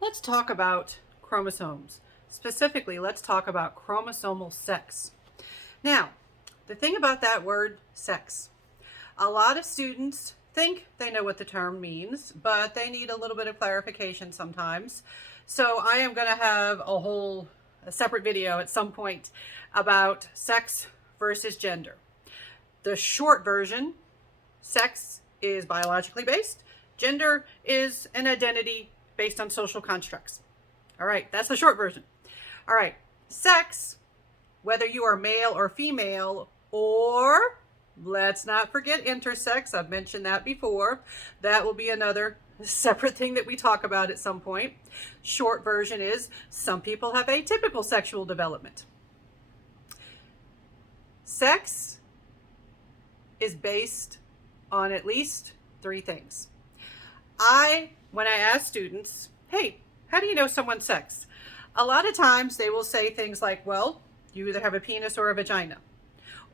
Let's talk about chromosomes. Specifically, let's talk about chromosomal sex. Now, the thing about that word sex, a lot of students think they know what the term means, but they need a little bit of clarification sometimes. So I am going to have a separate video at some point about sex versus gender. The short version, sex is biologically based. Gender is an identity based on social constructs. All right, that's the short version. All right, sex, whether you are male or female, or let's not forget intersex. I've mentioned that before. That will be another separate thing that we talk about at some point. Short version is some people have atypical sexual development. Sex is based on at least three things. When I ask students, hey, how do you know someone's sex? A lot of times they will say things like, well, you either have a penis or a vagina.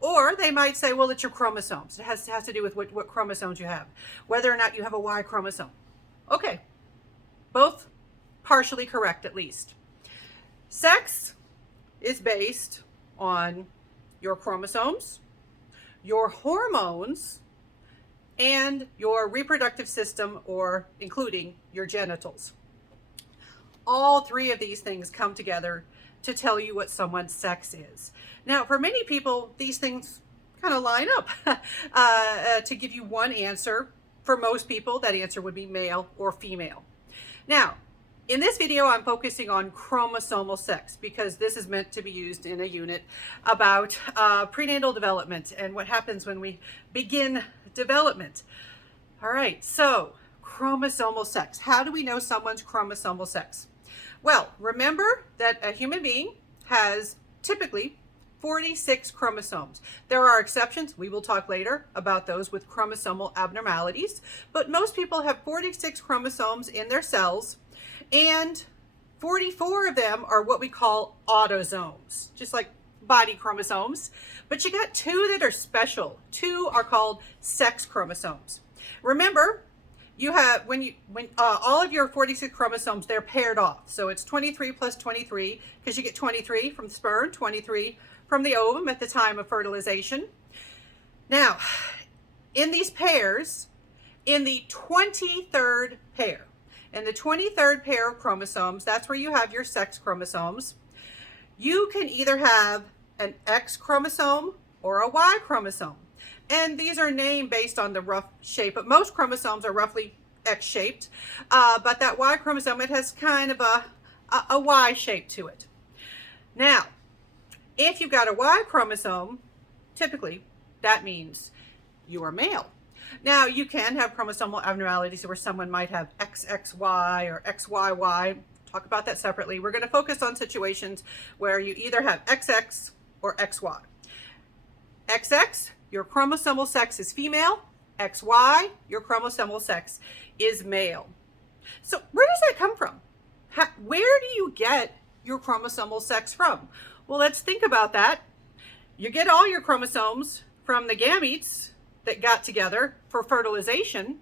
Or they might say, well, it's your chromosomes. It has to do with what chromosomes you have, whether or not you have a Y chromosome. Okay, both partially correct at least. Sex is based on your chromosomes, your hormones, and your reproductive system, or including your genitals. All three of these things come together to tell you what someone's sex is. Now, for many people, these things kind of line up to give you one answer. For most people, that answer would be male or female. Now, in this video, I'm focusing on chromosomal sex because this is meant to be used in a unit about prenatal development and what happens when we begin development. All right, so chromosomal sex. How do we know someone's chromosomal sex? Well, remember that a human being has typically 46 chromosomes. There are exceptions. We will talk later about those with chromosomal abnormalities, but most people have 46 chromosomes in their cells, and 44 of them are what we call autosomes, just like body chromosomes. But you got two that are special. Two are called sex chromosomes. Remember, you have when all of your 46 chromosomes, they're paired off. So it's 23 plus 23 because you get 23 from the sperm, 23 from the ovum at the time of fertilization. Now, in these pairs, in the 23rd pair, of chromosomes, that's where you have your sex chromosomes. You can either have an X chromosome or a Y chromosome. And these are named based on the rough shape, but most chromosomes are roughly X-shaped. But that Y chromosome, it has kind of a Y shape to it. Now, if you've got a Y chromosome, typically that means you are male. Now, you can have chromosomal abnormalities where someone might have XXY or XYY. Talk about that separately. We're going to focus on situations where you either have XX or XY. XX, your chromosomal sex is female. XY, your chromosomal sex is male. So where does that come from? Where do you get your chromosomal sex from? Well, let's think about that. You get all your chromosomes from the gametes that got together for fertilization.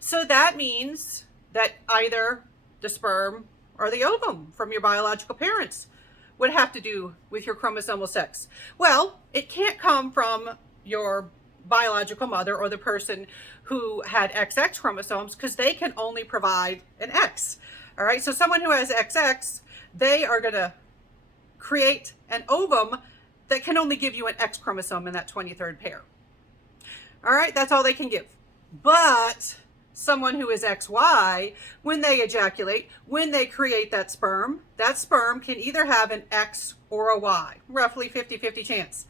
So that means that either the sperm or the ovum from your biological parents would have to do with your chromosomal sex. Well, it can't come from your biological mother or the person who had XX chromosomes because they can only provide an X. All right, so someone who has XX, they are going to create an ovum that can only give you an X chromosome in that 23rd pair. All right, that's all they can give. But someone who is XY, when they ejaculate, when they create that sperm can either have an X or a Y, roughly 50-50 chance.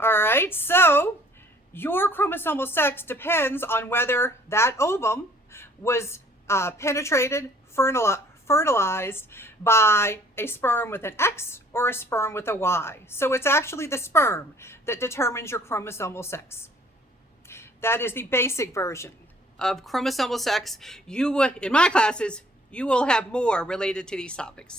All right, so your chromosomal sex depends on whether that ovum was penetrated, fertilized by a sperm with an X or a sperm with a Y. So it's actually the sperm that determines your chromosomal sex. That is the basic version of chromosomal sex. In my classes, you will have more related to these topics.